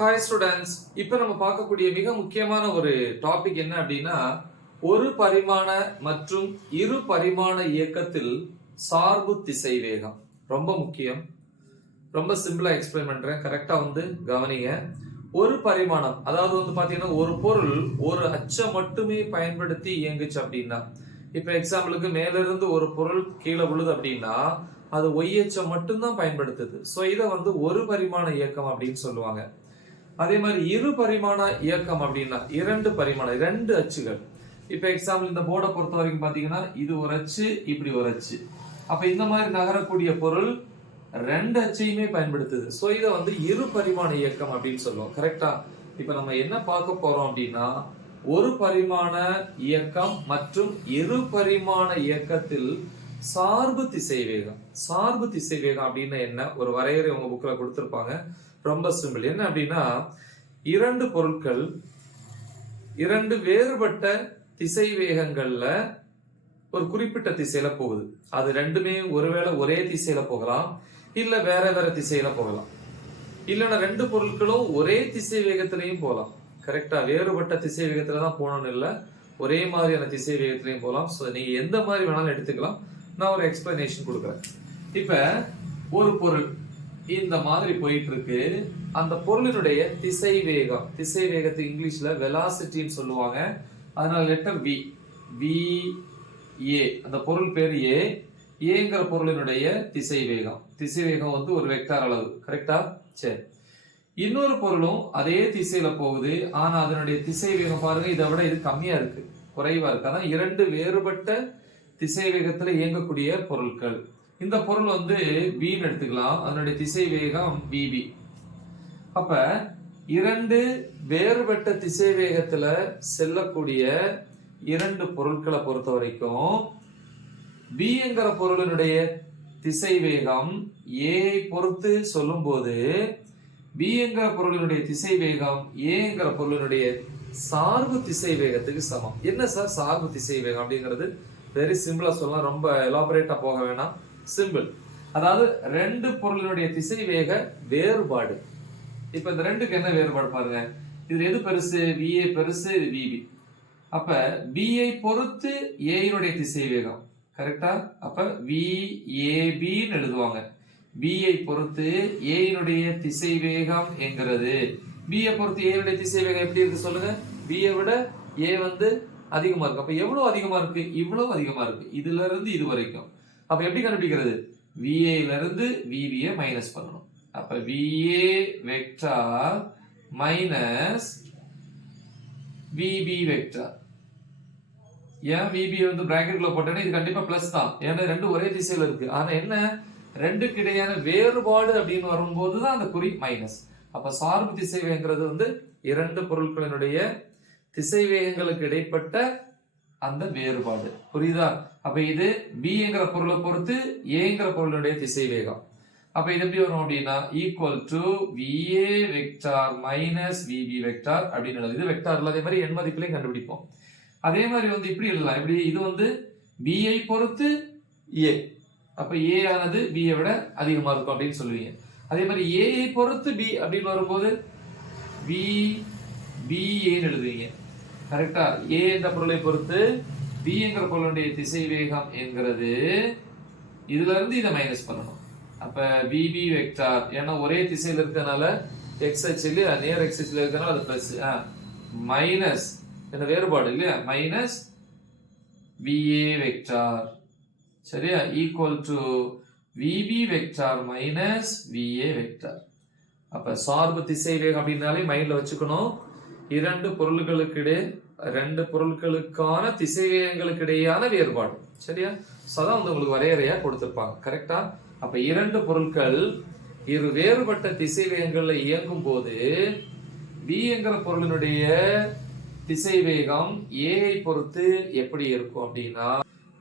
Hi students, இப்போ நம்ம பார்க்கக்கூடிய மிக முக்கியமான ஒரு டாபிக் என்ன அப்படின்னா, ஒரு பரிமாண மற்றும் இரு பரிமாண இயக்கத்தில் சார்பு திசைவேகம். ரொம்ப முக்கியம். ரொம்ப சிம்பிளா எக்ஸ்பிளைன் பண்றேன், கரெக்டா கவனிங்க. ஒரு பரிமாணம், அதாவது பாத்தீங்கன்னா ஒரு பொருள் ஒரு அச்சை மட்டுமே பயன்படுத்தி இயங்குச்சு அப்படின்னா, இப்ப எக்ஸாம்பிளுக்கு மேல இருந்து ஒரு பொருள் கீழே விழுது அப்படின்னா அது ஒய் அச்சை மட்டும்தான் பயன்படுத்துது. ஸோ இதை ஒரு பரிமாண இயக்கம் அப்படின்னு சொல்லுவாங்க. அதே மாதிரி இரு பரிமாண இயக்கம் அப்படின்னா ரெண்டு அச்சுகள். இப்ப எக்ஸாம்பிள் இந்த போர்டை பொறுத்த வரைக்கும் பாத்தீங்கன்னா இது ஒரு அச்சு, இப்படி ஒரு அச்சு. அப்ப இந்த மாதிரி நகரக்கூடிய பொருள் ரெண்டு அச்சையுமே பயன்படுத்துது. சோ இதை இரு பரிமாண இயக்கம் அப்படின்னு சொல்லுவோம். கரெக்டா? இப்ப நம்ம என்ன பார்க்க போறோம் அப்படின்னா, ஒரு பரிமாண இயக்கம் மற்றும் இரு பரிமாண இயக்கத்தில் சார்பு திசைவேகம். சார்பு திசைவேகம் அப்படின்னா என்ன, ஒரு வரையறை உங்க புக்ல கொடுத்திருப்பாங்க. ரொம்ப சிம்பிள். என்ன அப்படின்னா, இரண்டு பொருட்கள் இரண்டு வேறுபட்ட திசை வேகங்கள்ல ஒரு குறிப்பிட்ட திசையில போகுது. அது ரெண்டுமே ஒருவேளை ஒரே திசையில போகலாம், இல்ல வேற வேற திசையில போகலாம். இல்லைன்னா ரெண்டு பொருட்களும் ஒரே திசை வேகத்திலையும் போகலாம். கரெக்டா? வேறுபட்ட திசை வேகத்துல தான் போகணும்னு இல்லை, ஒரே மாதிரியான திசை வேகத்திலையும் போகலாம். ஸோ நீங்க எந்த மாதிரி வேணாலும் எடுத்துக்கலாம். நான் ஒரு எக்ஸ்பிளனேஷன் கொடுக்குறேன். இப்ப ஒரு பொருள் இந்த மாதிரி போயிட்டு இருக்கு. அந்த பொருளினுடைய திசை வேகத்தை இங்கிலீஷ்ல வெலாசிட்டின்னு சொல்லுவாங்க. அதனால லெட்டர் வி, வி ஏ, அந்த பொருள் பேர் ஏ. ஏங்கிற பொருளினுடைய திசை வேகம் ஒரு வெக்டார் அளவு. கரெக்டா? சரி. இன்னொரு பொருளும் அதே திசையில போகுது. ஆனா அதனுடைய திசை வேகம் பாருங்க, இதை விட இது கம்மியா இருக்கு, குறைவா இருக்கு. அதான் இரண்டு வேறுபட்ட திசை வேகத்துல இயங்கக்கூடிய பொருட்கள். இந்த பொருள் பின்னு எடுத்துக்கலாம், அதனுடைய திசை வேகம் விபி. அப்ப இரண்டு வேறுபட்ட திசை வேகத்துல செல்லக்கூடிய இரண்டு பொருட்களை பொறுத்த வரைக்கும் பிங்கிற பொருளினுடைய திசை வேகம் ஏ பொறுத்து சொல்லும் போது பிங்கிற பொருளினுடைய திசை வேகம் ஏங்கிற பொருளினுடைய சார்பு திசை வேகத்துக்கு சமம். என்ன சார் சார்பு திசை வேகம் அப்படிங்கிறது? வெரி சிம்பிளா சொல்லலாம், ரொம்ப எலாபரேட்டா போக வேணாம். சிம்பிள். அதாவது ரெண்டு பொருளினுடைய திசை வேக வேறுபாடு. இப்ப இந்த ரெண்டுக்கு என்ன வேறுபாடு பாருங்க. இது எது பெருசு? விஏ பெருசு, இது விபி. அப்ப பிஐ பொறுத்து ஏனுடைய திசை வேகம். கரெக்டா? அப்ப விஏபின்னு எழுதுவாங்க. பிஐ பொறுத்து ஏனுடைய திசை வேகம் என்கிறது. பிஐ பொறுத்து ஏனுடைய திசை வேகம் எப்படி இருக்கு சொல்லுங்க? பிஐ விட ஏ அதிகமா இருக்கு. அப்ப எவ்வளவு அதிகமா இருக்கு? இவ்வளவு அதிகமா இருக்கு, இதுல இருந்து இது வரைக்கும். அப்ப எப்படி கண்டுபிடிக்கிறது? விஏல இருந்து விபியை மைனஸ் பண்ணணும். அப்ப VA vector minus VB vector. ஏன் விபி பிராக்கெட்ல போட்டேன்னா இது கண்டிப்பா பிளஸ் தான், ஏன்னா ரெண்டு ஒரே திசையில இருக்கு. ஆனா என்ன, ரெண்டுக்கு இடையான வேறுபாடு அப்படின்னு வரும்போதுதான் அந்த குறி மைனஸ். அப்ப சார்பு திசை வேகங்கிறது இரண்டு பொருட்களினுடைய திசை வேகங்களுக்கு இடைப்பட்ட அந்த வேறுபாடு. புரியுதா? அப்ப இது பிங்கிற பொருளை பொறுத்து ஏங்கிற பொருளுடைய திசை வேகம். அப்ப இது எப்படி வரும் அப்படின்னா, equal to VA vector minus VB vector அப்படின்னு எழுது. இது வெக்டார்ல அதே மாதிரி எண் மதிப்புலையும் கண்டுபிடிப்போம். அதே மாதிரி இப்படி எழுதலாம். இப்படி இது பிஐ பொறுத்து ஏ. அப்ப ஏ ஆனது பிஐ விட அதிகமா இருக்கும் அப்படின்னு சொல்லுவீங்க. அதே மாதிரி ஏஐ பொறுத்து பி அப்படின்னு வரும்போது பி பிஏன்னு எழுதுவீங்க. கரெக்டா? ஏ என்ற பொருளை பொறுத்து பிங்கிற பொருளுடைய திசை வேகம் என்கிறது, இதுல இருந்து இதை மைனஸ் பண்ணணும். அப்ப பிபி வெக்டார், ஏன்னா ஒரே திசையில இருக்கனால எக்ஸ் அச்சில் நேர் எக்ஸ் அச்சில் இருக்கனால அது பிளஸ், மைனஸ் என்ன வேறுபாடு இல்லையா, மைனஸ் விஏ வெக்டார். சரியா? Equal to VB vector minus VA vector. அப்ப சார்பு திசை வேகம் அப்படின்னாலே மைண்ட்ல வச்சுக்கணும், இரண்டு பொருட்களுக்கான திசை வேகங்களுக்கு இடையான வேறுபாடு. சரியா? அதான் உங்களுக்கு வரையறையா கொடுத்திருப்பாங்க. கரெக்டா? அப்ப இரண்டு பொருட்கள் இரு வேறுபட்ட திசை வேகங்கள்ல இயங்கும் போது பிங்கிற பொருளினுடைய திசை வேகம் ஏஐ பொறுத்து எப்படி இருக்கும் அப்படின்னா,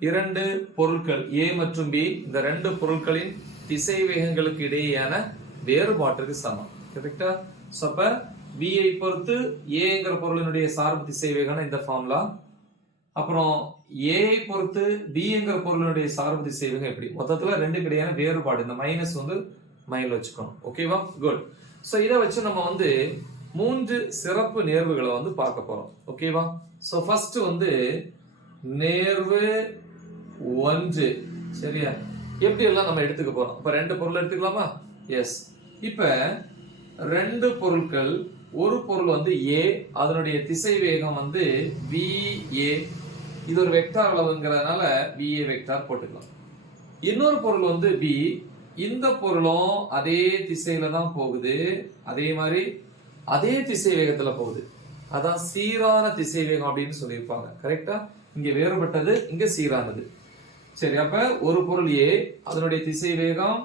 இரண்டு பொருட்கள் ஏ மற்றும் பி, இந்த ரெண்டு பொருட்களின் திசை வேகங்களுக்கு இடையேயான வேறுபாட்டிற்கு சமம். கரெக்டா? அப்ப பிஐ பொறுத்து ஏங்கிற பொருளினுடைய சார்பு திசை வேகம் இந்த ஃபார்முலா. அப்புறம் ஏஐ பொறுத்து பிங்கிற பொருளினுடைய சார்பு திசை வேகம் எப்படி, மொத்தத்துல ரெண்டு கிடையான வேறுபாடு. இந்த மைனஸ் மைண்ட்ல வச்சுக்கணும். ஓகேவா? குட். சோ இத வச்சு நம்ம வந்து 3 சிறப்பு நேர்வுகளை வந்து பார்க்க போறோம். ஓகேவா? சோ ஃபர்ஸ்ட் வந்து நேர்வு 1. சரியா? எப்படி எல்லாம் நம்ம எடுத்துக்க போறோம்? இப்ப 2 பொருள் எடுத்துக்கலாமா? எஸ். இப்ப 2 பொருட்கள், ஒரு பொருள் வந்து A, அதனுடைய திசை வேகம் வந்து VA. இது ஒரு வெக்டார் அளவுங்கிறதுனால VA வெக்டார் போட்டுக்கலாம். இன்னொரு பொருள் வந்து B, இந்த பொருளும் அதே திசையில தான் போகுது, அதே மாதிரி அதே திசை வேகத்துல போகுது. அதான் சீரான திசை வேகம் அப்படின்னு சொல்லியிருப்பாங்க. கரெக்டா? இங்க வேறுபட்டது, இங்க சீரானது. சரி, அப்ப ஒரு பொருள் A, அதனுடைய திசை வேகம்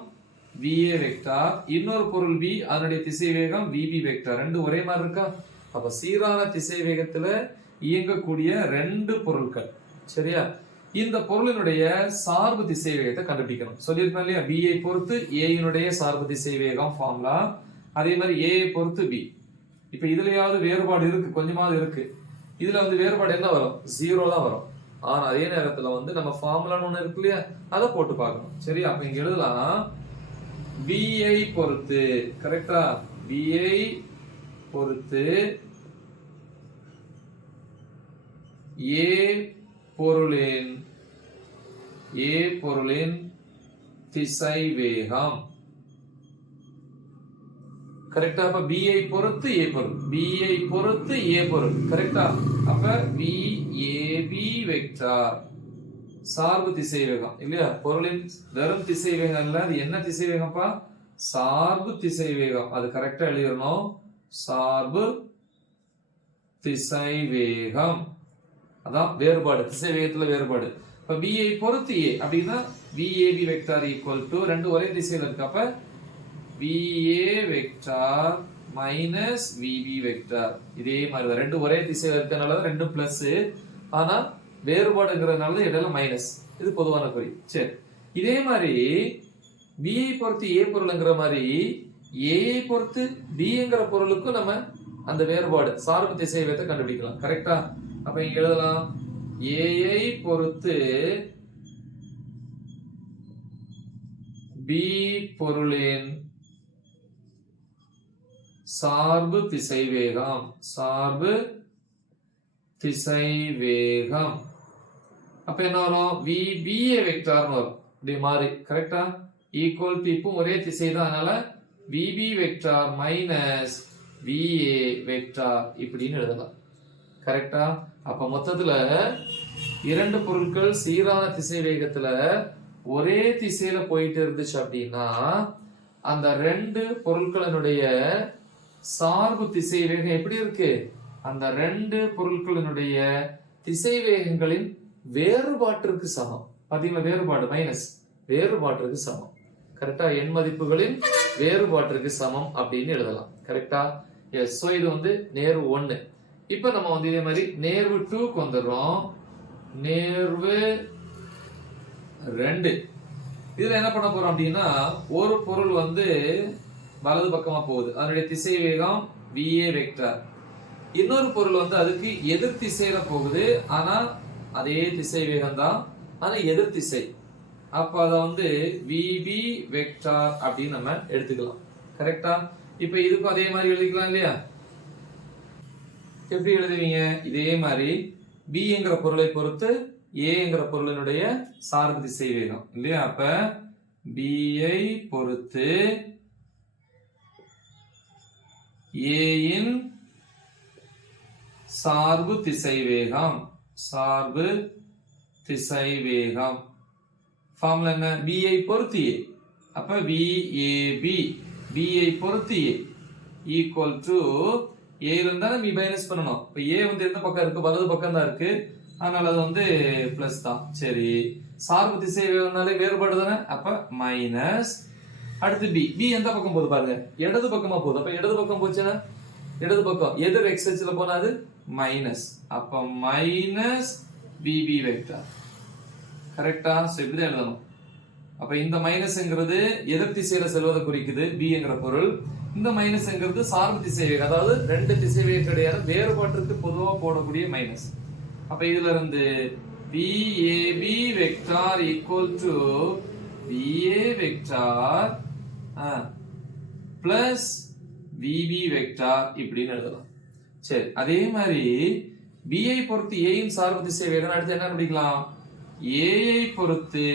VA வெக்டார், இன்னொரு பொருள் B, அதனுடைய திசை வேகம் VB வெக்டார். ரெண்டு ஒரே மாதிரி இருக்கா? அப்ப சீரான திசை வேகத்துல இயங்கக்கூடிய 2 பொருட்கள். சரியா? இந்த பொருளினுடைய சார்பு திசை வேகத்தை கண்டுபிடிக்கணும். சொல்லியிருப்பேன் இல்லையா? B ஐ பொறுத்து A யினுடைய சார்பு திசை வேகம் ஃபார்முலா, அதே மாதிரி A ஐ பொறுத்து B. இப்ப இதுலயாவது வேறுபாடு இருக்கு, கொஞ்சமாவது இருக்கு. இதுல வந்து வேறுபாடு என்ன வரும்? 0 தான் வரும். ஆனா அதே நேரத்துல வந்து நம்ம ஃபார்முலான்னு ஒண்ணு இருக்கு இல்லையா? அதை போட்டு பார்க்கணும். சரி, அப்ப இங்க எழுதலாம் B ஐ பொறுத்து. கரெக்டா? B ஐ பொறுத்து A பொருளின் திசை வேகம். கரெக்டா? அப்ப B ஐ பொறுத்து A பொருள், B ஐ பொறுத்து A பொருள். கரெக்டா? அப்ப VAB வெக்டார் சார்பு திசை வேகம் இல்லையா? பொருளின் வெறும் திசை வேகம் இல்ல, அது என்ன திசை வேகம்ப்பா? சார்பு திசை வேகம். அது கரெக்டா எழுதிடணும். சார்பு திசை வேகம். அதான் வேறுபாடு, திசை வேகத்துல வேறுபாடு. இப்ப B ஐ பொறுத்து A அப்படின்னா VAB வெக்டார் ஈக்குவல் டு, ரெண்டு ஒரே திசையில இருக்கு. அப்ப VA vector minus VB vector. இதே மாதிரி ரெண்டு ஒரே திசையில இருக்கனால ரெண்டும் பிளஸ், ஆனா வேறுபாடுங்கிறதுனால இடையில மைனஸ். இது பொதுவான குறி. சரி, இதே மாதிரி B ஐ பொறுத்து A பொருள்ங்கிற மாதிரி A ஐ பொறுத்து Bங்கிற பொருளுக்கும் நம்ம அந்த வேறுபாடு சார்பு திசை வேகத்தை கண்டுபிடிக்கலாம். கரெக்டா? அப்ப இங்க எழுதலாம் A ஐ பொறுத்து B பொருளின் சார்பு திசை வேகம். சார்பு திசை வேகம். அப்ப என்ன வரும்? VBA வெக்டார்னு வரும். இப்படி மாறி. கரெக்டா? ஈக்குவல் டு இப்போ ஒரே திசை தான், அதனால VB vector minus VA vector இப்படின்னு எழுதலாம். கரெக்டா? அப்ப மொத்தத்துல 2 பொருட்கள் சீரான திசை வேகத்துல ஒரே திசையில போயிட்டு இருந்துச்சு அப்படின்னா அந்த 2 பொருட்களினுடைய சார்பு திசை வேகம் எப்படி இருக்கு? அந்த 2 பொருட்களினுடைய திசை வேகங்களின் வேறுபாட்டிற்கு சமம். பாத்தீங்களா? வேறுபாடு மைனஸ் வேறுபாட்டிற்கு சமம். கரெக்டா? எண் மதிப்புகளின் வேறுபாட்டிற்கு சமம் அப்படின்னு எழுதலாம். கரெக்டா? எஸ். சோ இது வந்து நேர்வு 1. இப்ப நம்ம வந்து இதே மாதிரி நேர்வு 2க்கு வந்துடுறோம். நேர்வு 2. இதுல என்ன பண்ண போறோம் அப்படின்னா, ஒரு பொருள் வந்து வலது பக்கமா போகுது, அதனுடைய திசை வேகம் VA வெக்டார். இன்னொரு பொருள் வந்து அதுக்கு எதிர் திசையில போகுது, ஆனா அதே திசை வேகம் தான், ஆனா எதிர் திசை. அப்ப அத வந்து VB வெக்டார் அப்படின்னு நம்ம எடுத்துக்கலாம். கரெக்டா? இப்ப இதுக்கும் அதே மாதிரி எழுதிக்கலாம் இல்லையா? எப்படி எழுதுவீங்க? இதே மாதிரி Bங்கிற பொருளை பொறுத்து Aங்கிற பொருளினுடைய சார்பு திசை வேகம் இல்லையா? அப்ப B ஐ பொறுத்து A இன் சார்பு திசை வேகம். சார்பு திசை வேகம். ஃபார்முலா என்ன? B ஐ பொறுத்து A. அப்ப VAB, B ஐ பொறுத்து A ஈக்குவல் டு A இருந்தா நம்ம மைனஸ் பண்ணணும். இப்ப A வந்து எந்த பக்கம் இருக்கு? வலது பக்கம் தான் இருக்கு, அதனால அது வந்து பிளஸ் தான். சரி, சார்பு திசை வேகம்னாலே வேறுபாடு தானே, அப்ப மைனஸ். அடுத்து B எந்த பக்கம் போகுது பாருங்க, இடது பக்கமா போகுது. அப்ப இடது பக்கம் போச்சுன்னா இடது பக்கம் எதிர் x அச்சுல போனா அது மைனஸ். அப்ப மைனஸ் VB வெக்டார். கரெக்டா? சோ இப்படி எழுதணும். அப்ப இந்த மைனஸ்ங்கிறது எதிர் திசையில செல்வதை குறிக்குது Bங்கிற பொருள். இந்த மைனஸ்ங்கிறது சார்பு திசை வேகம், அதாவது 2 திசை வேகத்திடையான வேறுபாட்டிற்கு பொதுவா போடக்கூடிய மைனஸ். அப்ப இதுல இருந்து VAB vector equal to VA vector plus VB vector இப்படின்னு எழுதலாம். சரி, அதே மாதிரி B ஐ பொறுத்து A இன் சார்பு திசைவேகம் அடுத்து என்ன கண்டுபிடிக்கலாம்? A ஐ பொறுத்து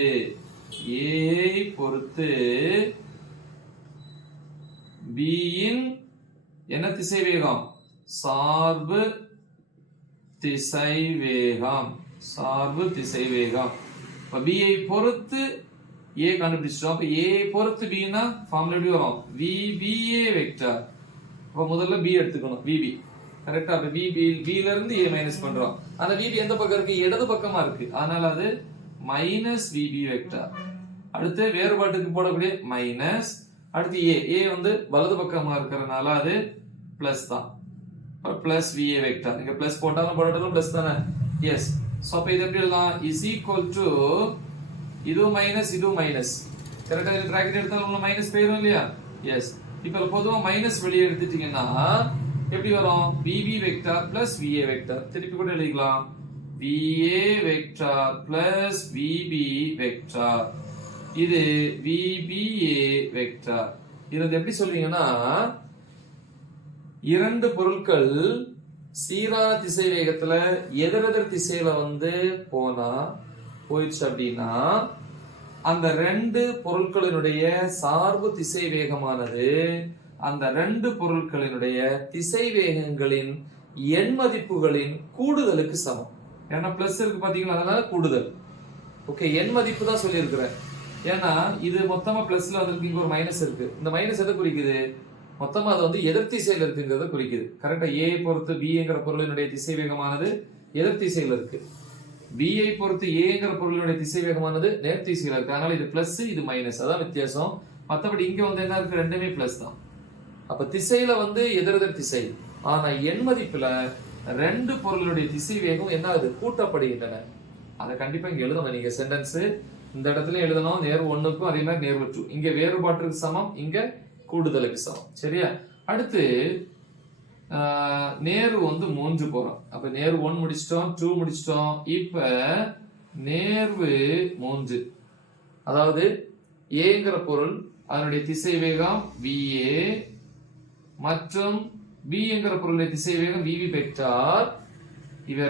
B இன் என்ன திசைவேகம்? சார்பு திசைவேகம். இப்ப B ஐ பொறுத்து A கண்டுபிடிச்சிட்டோம். அப்ப A ஐ பொறுத்து B னா ஃபார்முலா எப்படி வரும்? VBA vector. அப்ப முதல்ல B எடுத்துக்கணும். VB கரெக்டா? அப்ப B ல இருந்து A மைனஸ் பண்றோம். அந்த VB எந்த பக்கம் இருக்கு? இடது பக்கமா இருக்கு. அதனால அது மைனஸ் VB வெக்டார். அடுத்து வேறுபாட்டுக்கு போடக்கூடிய மைனஸ், அடுத்து A வந்து வலது பக்கமா இருக்கிறதுனால அது பிளஸ் தான். Plus VA vector. நீங்க பிளஸ் போட்டாலும் போடாட்டாலும் பிளஸ் தானே? எஸ். சோ அப்ப இது எப்படி எழுதலாம்? இஸ் ஈக்குவல் டு இது மைனஸ் கரெக்டா? இது பிராக்கெட் எடுத்தாலும் உள்ள மைனஸ் போயிடும் இல்லையா? எஸ். இப்ப பொதுவா மைனஸ் வெளியே எடுத்துட்டீங்கன்னா எப்படி வரும்? VB vector plus VA vector. திருப்பி கூட எழுதிக்கலாம். VA vector plus VB vector. இது VBA வெக்டார். இது எப்படி சொல்வீங்கன்னா, இரண்டு பொருட்கள் சீரான திசை வேகத்துல எதிரெதிர் திசையில வந்து போயிடுச்சு அப்படின்னா அந்த ரெண்டு பொருட்களினுடைய சார்பு திசை வேகமானது அந்த ரெண்டு பொருட்களினுடைய திசை வேகங்களின் எண் மதிப்புகளின் கூடுதலுக்கு சமம். ஏன்னா பிளஸ் இருக்கு பாத்தீங்களா, அதனால கூடுதல். ஓகே, எண் மதிப்பு தான் சொல்லி இருக்கிறேன். ஏன்னா இது மொத்தமா பிளஸ்ல வந்திருக்கு, இங்க ஒரு மைனஸ் இருக்கு. இந்த மைனஸ் எதை குறிக்குது? மொத்தமா அது வந்து எதிர் திசையில இருக்குங்கிறத குறிக்குது. கரெக்டா? ஏ பொறுத்து பிங்கிற பொருளினுடைய திசை வேகமானது எதிர் திசையில இருக்கு. B ஐ பொறுத்து ஏங்கிற பொருளுடைய திசை வேகமானது நேர் திசையில இருக்கு. அதனால இது பிளஸ், இது மைனஸ், அதான் வித்தியாசம். மத்தபடி இங்க வந்து என்ன இருக்கு? ரெண்டுமே பிளஸ் தான். அப்ப திசையில வந்து எதிரெதிர் திசை. ஆனா எண் மதிப்புல ரெண்டு பொருளுடைய திசை வேகம் என்ன ஆகுது? கூட்டப்படுகின்றன. அதை கண்டிப்பா இங்க எழுதணும். நீங்க சென்டென்ஸ் இந்த இடத்துல எழுதணும். நேர் 1க்கும் அதே மாதிரி நேர் 2. இங்க வேறுபாட்டுக்கு சமம், இங்க கூடுதலுக்கு சமம். சரியா? அடுத்து நேரு வந்து 3 போறோம். அப்ப நேரு 1 முடிச்சிட்டோம், 2 முடிச்சிட்டோம். இப்ப நேர்வு 3, அதாவது ஏங்கிற பொருள் அதனுடைய திசை வேகம் VA மற்றும் B என்கிற பொருளுடைய திசை வேகம் VB வெக்டார். இவை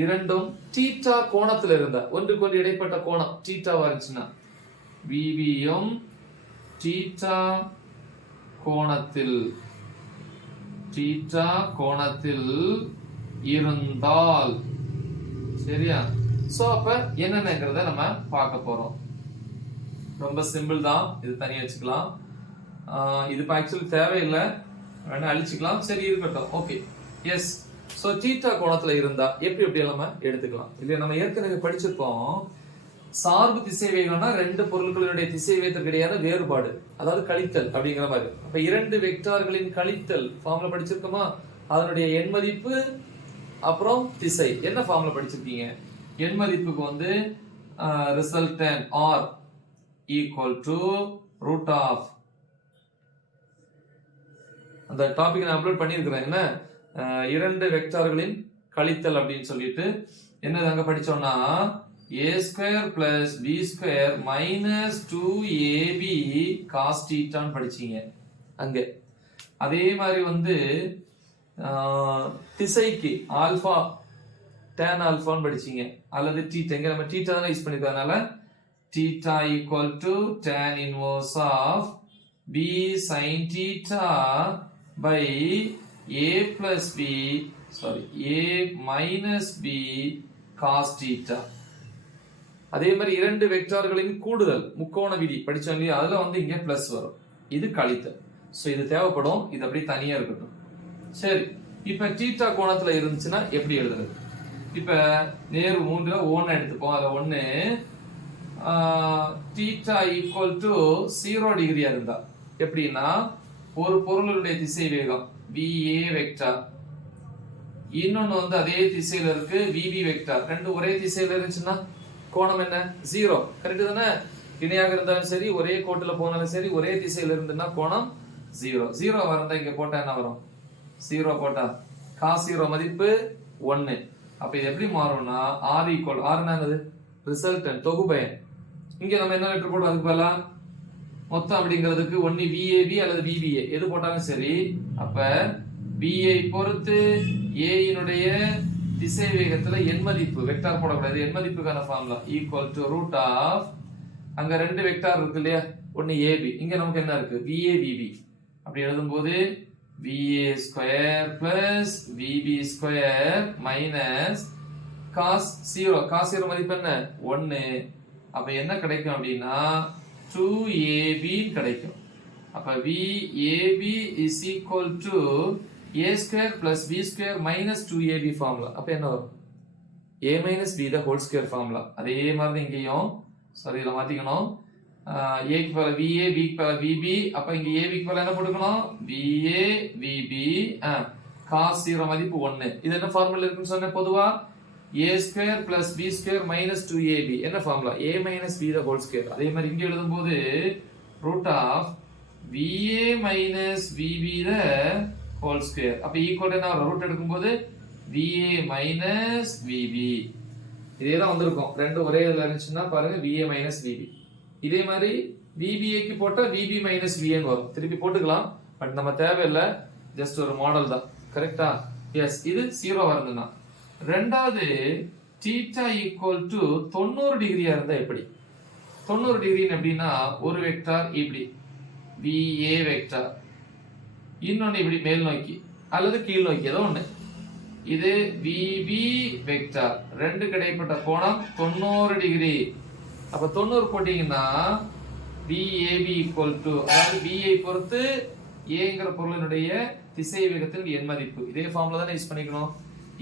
இரண்டும் தீட்டா கோணத்துல இருந்தா, ஒன்றுக்கு ஒன்று இடைப்பட்ட கோணம் தீட்டாவா இருந்துச்சுன்னா, VBயும் தீட்டா கோணத்தில் இருந்தால், சரியா? சோ அப்ப என்னென்னங்கறத நம்ம பார்க்க போறோம். ரொம்ப சிம்பிள் தான், இது தனியா வச்சுக்கலாம். இது ஆக்சுவலி தேவையில்லை, வேணா அழிச்சுக்கலாம். சரி, இருக்கட்டும். Okay, S. சோ தீட்டா கோணத்துல இருந்தா எப்படி நம்ம எடுத்துக்கலாம். இல்லையா? நம்ம ஏற்கனவே படிச்சிருப்போம். சார்பு திசை வேகம்னா ரெண்டு பொருட்களுடைய திசை வேகத்திற்கு இடையான வேறுபாடு, அதாவது கழித்தல் அப்படிங்கிற மாதிரி. அப்ப இரண்டு வெக்டார்களின் கழித்தல் ஃபார்முலா படிச்சிருக்கோமா? அதனுடைய எண் மதிப்பு அப்புறம் திசை. என்ன ஃபார்முலா படிச்சிருக்கீங்க? எண் மதிப்புக்கு வந்து resultant R equal to root of, அந்த டாபிக் நான் அப்லோட் பண்ணியிருக்கிறேன். என்ன இரண்டு வெக்டார்களின் கழித்தல் அப்படின்னு சொல்லிட்டு என்னது அங்க படிச்சோம்னா a square plus b square minus 2ab cos தீட்டான்னு படிச்சீங்க அங்க. அதே மாதிரி வந்து திசைக்கு ஆல்பா tan ஆல்பான்னு படிச்சீங்க, அல்லது தீட்டா. இங்க நம்ம தீட்டா தான் யூஸ் பண்ணிக்கிறதுனால theta equal to tan inverse of b sin theta by a plus b a minus b cos theta. அதே மாதிரி இரண்டு வெக்டார்களின் கூடுதல் முக்கோண விதி படிச்சோம் இல்லையா? அதுல வந்து இங்க பிளஸ் வரும், இது கழித்தல். சோ இது தேவைப்படும், இது அப்படியே தனியா இருக்கட்டும். சரி, இப்ப தீட்டா கோணத்துல இருந்துச்சுன்னா எப்படி எழுதுறது? இப்ப நேர் 3ல 1 எடுத்துப்போம். அத 1 தீட்டா ஈக்குவல் டு 0 டிகிரியா இருந்தா எப்படின்னா, ஒரு பொருளுடைய திசை வேகம் VA வெக்டார், இன்னொன்னு வந்து அதே திசையில இருக்கு VB வெக்டார். ரெண்டு ஒரே திசையில இருந்துச்சுன்னா கோணம் என்ன? 0. கரெக்ட் தானே? இணையாக இருந்தாலும் சரி, ஒரே கோட்டுல போனாலும் சரி, ஒரே திசையில இருந்துன்னா கோணம் 0. 0 வரந்தா இங்க போட்டா என்ன வரும்? 0 போட்டா cos 0 மதிப்பு 1. அப்ப இது எப்படி மாறும்னா R ஈக்குவல், R என்னது? ரிசல்டன்ட், தொகுபயன். இங்க நம்ம என்ன லெட்டர் போடுவோம்? அதுக்கு பதிலா மொத்தம் அப்படிங்கிறதுக்கு ஒன்னு விஏபி அல்லது விபிஏ எது போட்டாலும் சரி. அப்ப பிஐ பொறுத்து ஏயினுடைய திசை வேகத்துல எண் மதிப்பு வெக்டார் போடக்கூடாது. எண் மதிப்புக்கான formula equal to root of அங்க ரெண்டு வெக்டார் இருக்கு இல்லையா, ஒன்னு ஏபி, இங்க நமக்கு என்ன இருக்கு விஏ விபி. அப்படி எழுதும்போது VA square plus VB square minus cos 0. Cos 0 மதிப்பு என்ன 1. அப்ப என்ன கிடைக்கும் அப்படின்னா 2ab கிடைக்கும். அப்ப VAB is equal to a square plus b square minus 2ab formula. அப்ப என்ன வரும் a minus b the whole square formula. அதே மாதிரி இங்கேயும் சாரி இத மாத்திக்கணும். a க்கு பதிலா VA, b க்கு பதிலா VB. அப்ப இங்க a b க்கு பதிலா என்ன போட்டுக்கணும் VA VB cos 0 மதிப்பு 1. இது என்ன ஃபார்முலா இருக்குன்னு சொன்னேன் பொதுவா a square plus b square minus 2ab. என்ன formula a minus b the whole square. அதே மாதிரி இங்க எழுதும்போது root of VA minus VB the whole square. அப்ப ஈக்குவல் என்ன வரும் ரூட் எடுக்கும்போது VA minus VB. இதே தான் வந்திருக்கும். ரெண்டு ஒரே இதுல இருந்துச்சுன்னா பாருங்க VA minus VB. இதே மாதிரி VBA க்கு போட்டா VB minus VA வரும். திருப்பி போட்டுக்கலாம். பட் நம்ம தேவையில்லை. ஜஸ்ட் ஒரு மாடல் தான். கரெக்ட்டா? எஸ், இது 0 வரணும்னா. ரெண்டாவது தீட்டா ஈக்குவல் டு 90 டிகிரியா இருந்தா எப்படி? 90 டிகிரி எப்படின்னா ஒரு வெக்டார் இப்படி VA வெக்டார், இன்னொன்னு இப்படி மேல் நோக்கி அல்லது கீழ் நோக்கி ஏதோ ஒண்ணு. இது VB வெக்டார், ரெண்டு கிடைப்பட்ட கோணம் 90 டிகிரி. அப்ப 90 போட்டீங்கன்னா VAB ஈக்குவல் டு, அதாவது VA பொறுத்து ஏங்கிற பொருளினுடைய திசை வேகத்தின் எண் மதிப்பு. இதே ஃபார்முலா தான் யூஸ் பண்ணிக்கணும்.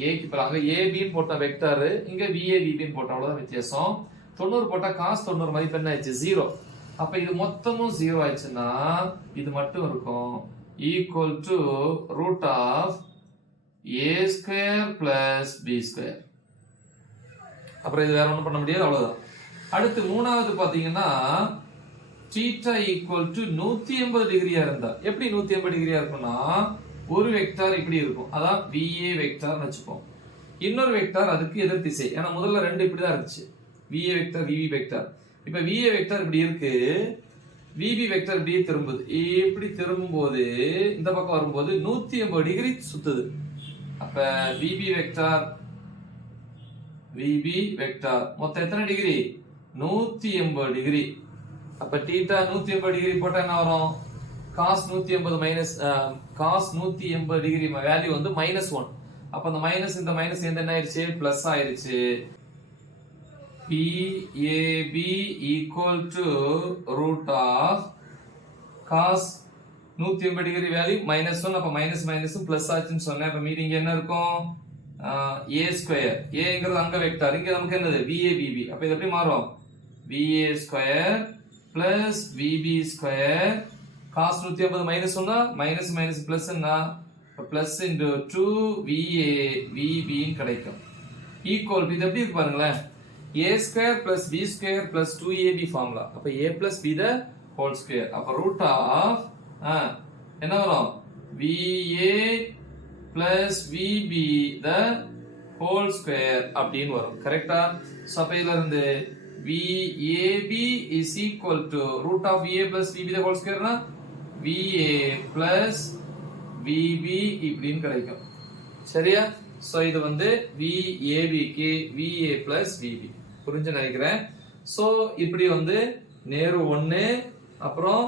ஏக்கு பதிலா அங்க ஏபின்னு போட்ட வெக்டார், இங்க VA VBன்னு போட்ட, அவ்வளவுதான் வித்தியாசம். 90 போட்டா காஸ் 90 மதிப்பு என்ன ஆயிடுச்சு 0. அப்ப இது மொத்தமும் 0 ஆயிடுச்சுன்னா இது மட்டும் இருக்கும் equal to root of a square plus b square. அப்புறம் இது வேற ஒண்ணும் பண்ண முடியாது, அவ்வளவுதான். அடுத்து மூணாவது பாத்தீங்கன்னா தீட்டா ஈக்குவல் டு 180 டிகிரியா இருந்தா எப்படி 180 டிகிரியா இருக்கும்னா ஒரு வெக்டார் இப்படி இருக்கும், அதான் VA வெக்டார்னு வச்சுப்போம். இன்னொரு வெக்டார் அதுக்கு எதிர் திசை. ஏன்னா முதல்ல ரெண்டு இப்படிதான் இருந்துச்சு, VA வெக்டார் VB வெக்டார். இப்ப VA வெக்டார் இப்படி இருக்கு, VB வெக்டார் இப்படியே திரும்புது. இப்படி திரும்பும் போது இந்த பக்கம் வரும்போது 180 டிகிரி சுத்துது. அப்ப VB வெக்டார் மொத்தம் எத்தனை டிகிரி 180 டிகிரி. அப்ப தீட்டா 180 டிகிரி போட்டா என்ன வரும் cos 180 minus cos 180 degree value வந்து -1. அப்ப அந்த மைனஸ் இந்த மைனஸ் என்ன ஆயிருச்சு பிளஸ் ஆயிருச்சு. PAB equal to root of cos 180 degree value -1. அப்ப மைனஸ் மைனஸும் பிளஸ் ஆச்சுன்னு சொன்னேன். அப்ப மீதி இங்க என்ன இருக்கும் a ஸ்கொயர். ஏங்கிறது அங்க வெக்டார், இங்க நமக்கு என்னது VA VB. அப்ப இது எப்படி மாறும் VA square plus VB square. cos 180 -1 minus minus பிளஸ்னா பிளஸ் இன்டு 2 VA VB கிடைக்கும். ஈக்குவல் இது எப்படி இருக்கு பாருங்களேன், a square plus b square plus 2ab formula. அப்ப a plus b the whole square. அப்ப ரூட் ஆஃப் என்ன வரும் VA plus VB the whole square அப்படின்னு வரும். கரெக்டா? சோ அப்ப இதுல இருந்து VAB is equal to root of VA plus VB the whole square na VA plus VB இப்படின்னு கிடைக்கும். சரியா? சோ இது வந்து VAB க்கு VA plus VB புரிஞ்சு நினைக்கிறேன். சோ இப்படி வந்து நேரு 1 அப்புறம்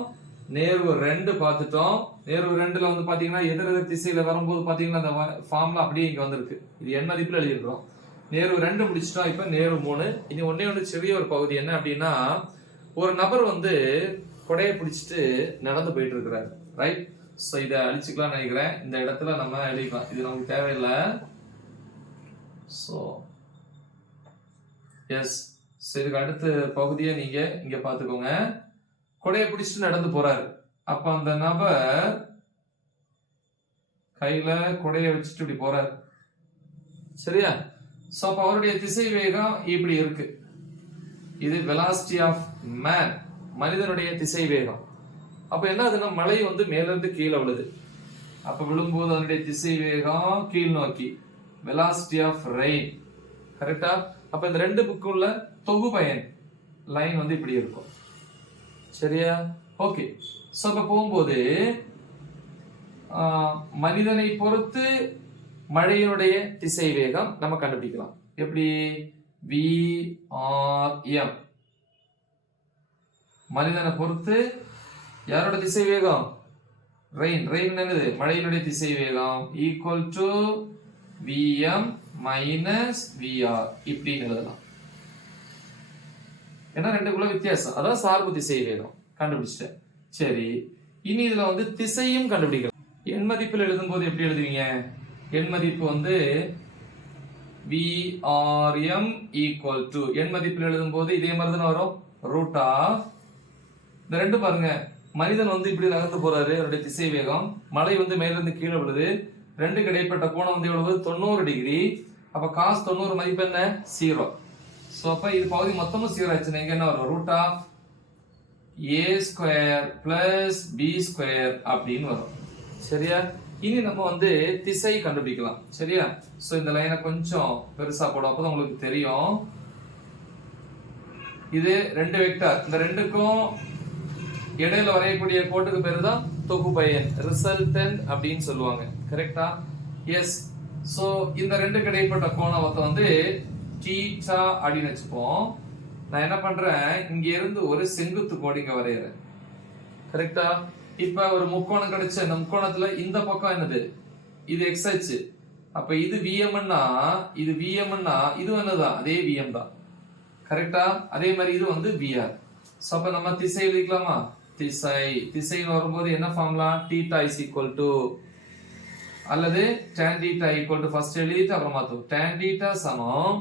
நேரு 2 பார்த்துட்டோம். நேரு 2ல வந்து பாத்தீங்கன்னா எதிரெதிர் திசையில வரும்போது பாத்தீங்கன்னா அந்த ஃபார்முலா அப்படியே இங்க வந்திருக்கு. இது எண் மதிப்புல எழுதிருக்கோம். நேரு 2 முடிச்சிட்டோம். இப்ப நேரு 3. இனி ஒண்ணு சிறிய ஒரு பகுதி என்ன அப்படின்னா, ஒரு நபர் வந்து கொடையை பிடிச்சிட்டு நடந்து போயிட்டு இருக்கிறாரு. ரைட்? சோ இத அழிச்சுக்கலாம் நினைக்கிறேன். இந்த இடத்துல நம்ம எழுதிக்கலாம், இது நமக்கு தேவையில்லை. சோ எஸ், இதுக்கு அடுத்த பகுதியை நீங்க இங்க பாத்துக்கோங்க. கொடையை பிடிச்சிட்டு நடந்து போறாரு. அப்ப அந்த நபர் கையில கொடையை வச்சுட்டு இப்படி போறாரு. சரியா? சோ அப்ப அவருடைய திசை வேகம் இப்படி இருக்கு. இது வெலாசிட்டி ஆஃப் மேன், மனிதனுடைய திசை வேகம். அப்ப என்ன ஆகுதுன்னா மழை வந்து மேல இருந்து கீழே விழுது. அப்ப விழும்போது அதனுடைய திசை வேகம் கீழ் நோக்கி, வெலாசிட்டி ஆஃப் ரெயின். கரெக்டா? அப்ப இந்த ரெண்டு புக்கும் உள்ள தொகு பயன் லைன் வந்து இப்படி இருக்கும். சரியா? ஓகே. சோ அப்ப போகும்போது மனிதனை பொறுத்து மழையினுடைய திசை வேகம் நம்ம கண்டுபிடிக்கலாம். எப்படி? VRM. மனிதனை பொறுத்து யாரோட திசை வேகம்? ரெயின். ரெயின் என்னது? மழையினுடைய திசை வேகம் equal to VM minus VR இப்படின்னு எழுதலாம். ஏன்னா ரெண்டுக்குள்ள வித்தியாசம், அதான் சார்பு திசை வேகம் கண்டுபிடிச்சிட்டேன். சரி, இனி இதுல வந்து திசையும் கண்டுபிடிக்கலாம். எண் மதிப்பில் எழுதும் போது எப்படி எழுதுவீங்க? எண் மதிப்பு வந்து VRM ஈக்குவல் டு, எண் மதிப்பில் எழுதும் போது இதே மாதிரி தானே வரும், ரூட் ஆஃப் இந்த ரெண்டு பாருங்க. மனிதன் வந்து இப்படி நகர்ந்து போறாரு, அவருடைய திசை வேகம். மழை வந்து மேல இருந்து கீழே விழுது. ரெண்டுக்கு இடைப்பட்ட கோணம் வந்து எவ்வளவு? 90 டிகிரி. அப்ப cos 90 மதிப்பு என்ன? 0. சோ அப்ப இது பகுதி மொத்தமும் 0 ஆச்சுன்னா இங்க என்ன வரும்? Root of A square plus B square அப்படின்னு வரும். சரியா? இனி நம்ம வந்து திசை கண்டுபிடிக்கலாம். சரியா? சோ இந்த லைனை கொஞ்சம் பெருசா போடும், அப்பதான் உங்களுக்கு தெரியும். இது ரெண்டு வெக்டார், இந்த ரெண்டுக்கும் இடையில வரையக்கூடிய கோட்டுக்கு பேரு தான் தொகுபயன், ரிசல்டன்ட் அப்படின்னு சொல்லுவாங்க. கரெக்டா? எஸ். சோ இந்த ரெண்டுக்கு இடைப்பட்ட கோணத்தை வந்து தீட்டா அப்படின்னு வச்சுப்போம். நான் என்ன பண்றேன், இங்க இருந்து ஒரு செங்குத்து கோடு இங்க வரையறேன். கரெக்டா? இப்ப ஒரு முக்கோணம் கிடைச்ச, இந்த முக்கோணத்துல இந்த பக்கம் என்னது? இது x அச்சு. அப்ப இது VM ன்னா இது VM ன்னா இது என்னதான்? அதே VM தான். கரெக்டா? அதே மாதிரி இது வந்து VR. சோ அப்ப நம்ம திசை எழுதிக்கலாமா? திசைன்னு வரும்போது என்ன ஃபார்முலா? θ is equal to அல்லது tan θ equal to ஃபர்ஸ்ட் எழுதிட்டு அப்புறம் மாத்துவோம். tan θ சமம்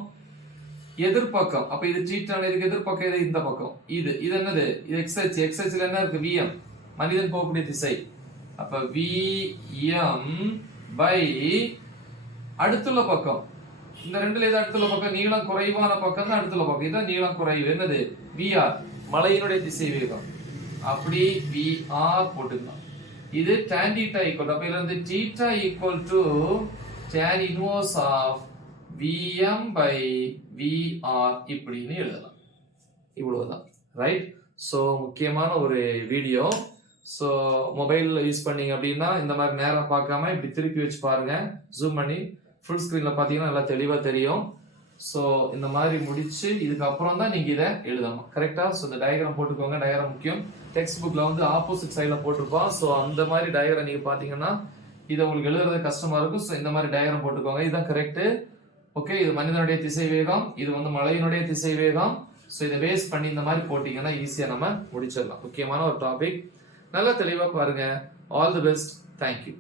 எதிர்பக்கம். அப்ப இது θ இதுக்கு எதிர்பக்கம் இது இந்த பக்கம். இது என்னது? இது x அச்சு. x அச்சுல என்ன இருக்கு? VM, மனிதன் போகக்கூடிய திசை. அப்ப VM பை அடுத்துள்ள பக்கம். இந்த ரெண்டுல இது அடுத்துள்ள பக்கம், நீளம் குறைவான பக்கம் தான் அடுத்துள்ள பக்கம். இதான் நீளம் குறைவு, என்னது? VR, மலையினுடைய திசை வேகம். அப்படி VR போட்டுக்கலாம். இது tan θ equal, அப்ப இதுல இருந்து θ equal to tan inverse of VM by VR இப்படின்னு எழுதலாம். இவ்வளவுதான். ரைட்? சோ முக்கியமான ஒரு வீடியோ. சோ மொபைல் யூஸ் பண்ணீங்க அப்படின்னா இந்த மாதிரி நேரம் பார்க்காம இப்படி திருப்பி வச்சு பாருங்க. ஜூம் பண்ணி ஃபுல் ஸ்கிரீன்ல பாத்தீங்கன்னா நல்லா தெளிவா தெரியும். சோ இந்த மாதிரி முடிச்சு இதுக்கு அப்புறம் தான் நீங்க இதை எழுதணும். கரெக்டா? சோ இந்த டயக்ராம் போட்டுக்கோங்க. டயக்ராம் முக்கியம். டெக்ஸ்ட் புக்ல வந்து ஆப்போசிட் சைடுல போட்டுருப்பான். சோ அந்த மாதிரி டயக்ராம் நீங்க பாத்தீங்கன்னா இதை உங்களுக்கு எழுதுறது கஷ்டமா இருக்கும். சோ இந்த மாதிரி டயக்ராம் போட்டுக்கோங்க. இதுதான் கரெக்ட். ஓகே, இது மனிதனுடைய திசை வேகம், இது வந்து மலையினுடைய திசை வேகம். சோ இதை பேஸ் பண்ணி இந்த மாதிரி போட்டீங்கன்னா ஈஸியா நம்ம முடிச்சிடலாம். முக்கியமான ஒரு டாபிக். நல்லா தெளிவா பாருங்க. All the best. தேங்க்யூ.